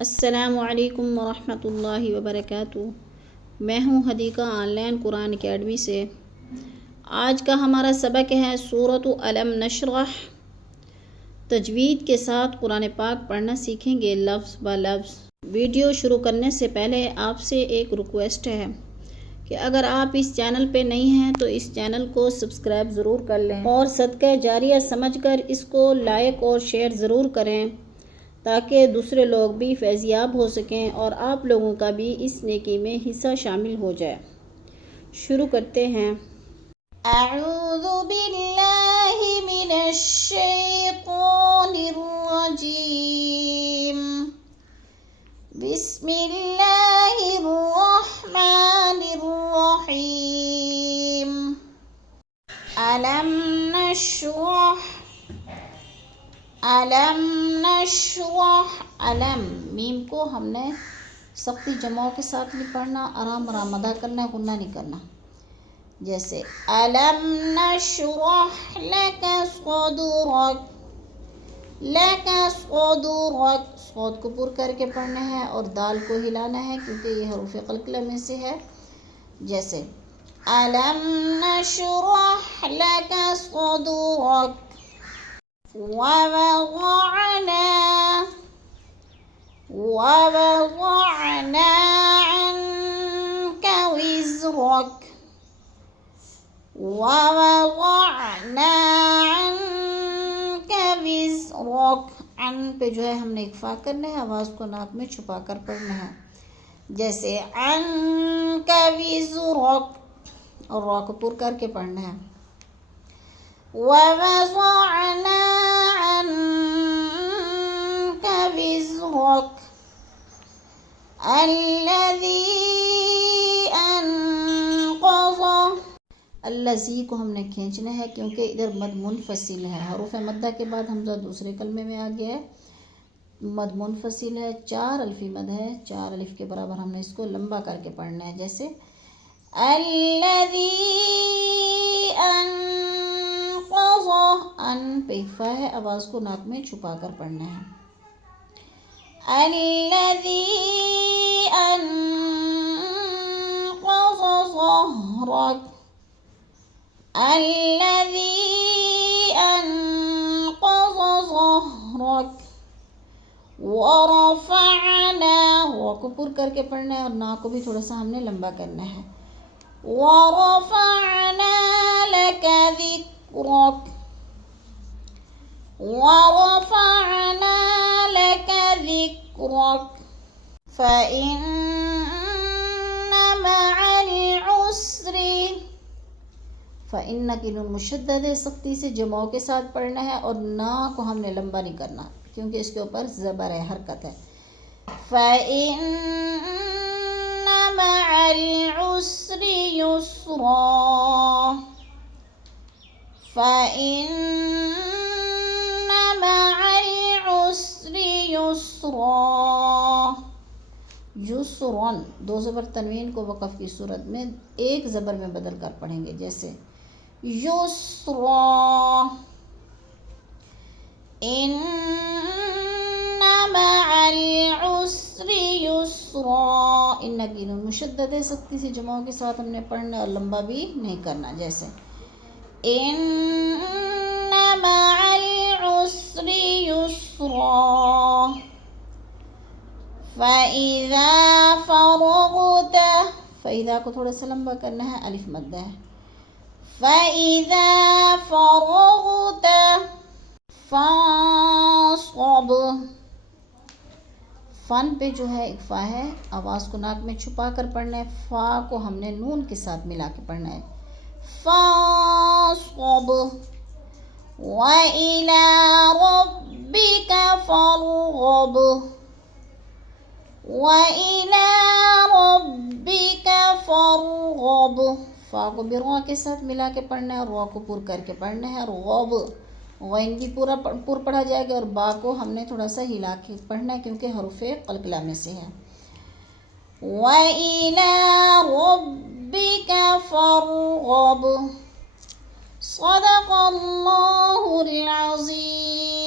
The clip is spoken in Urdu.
السلام علیکم ورحمۃ اللہ وبرکاتہ۔ میں ہوں Hadiqa on line Quran academy سے۔ آج کا ہمارا سبق ہے سورۃ الم نشرح۔ تجوید کے ساتھ قرآن پاک پڑھنا سیکھیں گے لفظ بہ لفظ۔ ویڈیو شروع کرنے سے پہلے آپ سے ایک ریکویسٹ ہے کہ اگر آپ اس چینل پہ نہیں ہیں تو اس چینل کو سبسکرائب ضرور کر لیں اور صدقہ جاریہ سمجھ کر اس کو لائک اور شیئر ضرور کریں تاکہ دوسرے لوگ بھی فیضیاب ہو سکیں اور آپ لوگوں کا بھی اس نیکی میں حصہ شامل ہو جائے۔ شروع کرتے ہیں۔ اعوذ باللہ من الشیطان الرجیم۔ بسم اللہ الرحمن الرحیم۔ علم نشرح۔ علم میم کو ہم نے سختی جمعوں کے ساتھ نہیں پڑھنا، آرام آرام ادا کرنا ہے، غنہ نہیں کرنا۔ جیسے علم نشرح لک صدرک۔ لک صدرک، صاد کو پر کر کے پڑھنا ہے اور دال کو ہلانا ہے کیونکہ یہ حروف قلقلہ میں سے ہے۔ جیسے علم نشرح لک صدرک۔ ووضعنا عنك وزرك۔ ووضعنا عنك وزرك۔ عن پہ جو ہے ہم نے اکفا کرنا ہے، آواز کو ناک میں چھپا کر پڑھنا ہے۔ جیسے عنك وزرك، اور را کو پر کر کے پڑھنا ہے۔ ووضعنا عنك وزرك الذي انقض۔ الذی کو ہم نے کھینچنا ہے کیونکہ ادھر مد منفصل ہے، حروف مدہ کے بعد حمزہ دوسرے کلمے میں آ گیا ہے، مد منفصل ہے، 4 الفی مد ہے، 4 الف کے برابر ہم نے اس کو لمبا کر کے پڑھنا ہے۔ جیسے الذی انقض، ان پہ اکفا ہے، آواز کو ناک میں چھپا کر پڑھنا ہے۔ الذی انقض ظہرک۔ الذی انقض ظہرک۔ ورفعنا، را کو پر کر کے پڑھنا ہے اور نا کو بھی تھوڑا سا ہم نے لمبا کرنا ہے۔ ورفعنا لک ذکرک۔ ورفعنا لک ذکرک فإن مع العسر۔ فإن کی نون مشدد ہے، سختی سے جمعوں کے ساتھ پڑھنا ہے اور نا کو ہم نے لمبا نہیں کرنا کیونکہ اس کے اوپر زبر ہے، حرکت ہے۔ فإن مع العسر یسرا۔ فإن مع العسر یسرا۔ یسرن، 2 زبر تنوین کو وقف کی صورت میں ایک زبر میں بدل کر پڑھیں گے۔ جیسے یسرا۔ ان مع العسر یسرا، ان کی نون مشدد ہے، سختی سے جمعوں کے ساتھ ہم نے پڑھنا اور لمبا بھی نہیں کرنا۔ جیسے ان مع العسر یسرا فإذا فرغت، فإذا کو تھوڑا سا لمبا کرنا ہے، الف مدہ ہے۔ فإذا فرغت فانصب۔ فن پہ جو ہے اکفا ہے، آواز کو ناک میں چھپا کر پڑھنا ہے، فا کو ہم نے نون کے ساتھ ملا کے پڑھنا ہے۔ فانصب وإلى ربك فارغب۔ وإلى ربك فارغب، فا کو بھی را کے ساتھ ملا کے پڑھنا ہے اور را کو پر کر کے پڑھنا ہے۔ اور غب، غین بھی پورا پر پڑھا جائے گا اور با کو ہم نے تھوڑا سا ہلا کے پڑھنا ہے کیونکہ حروف قلقلہ میں سے ہے۔ وإلى ربك فارغب۔ صدق اللہ العظیم۔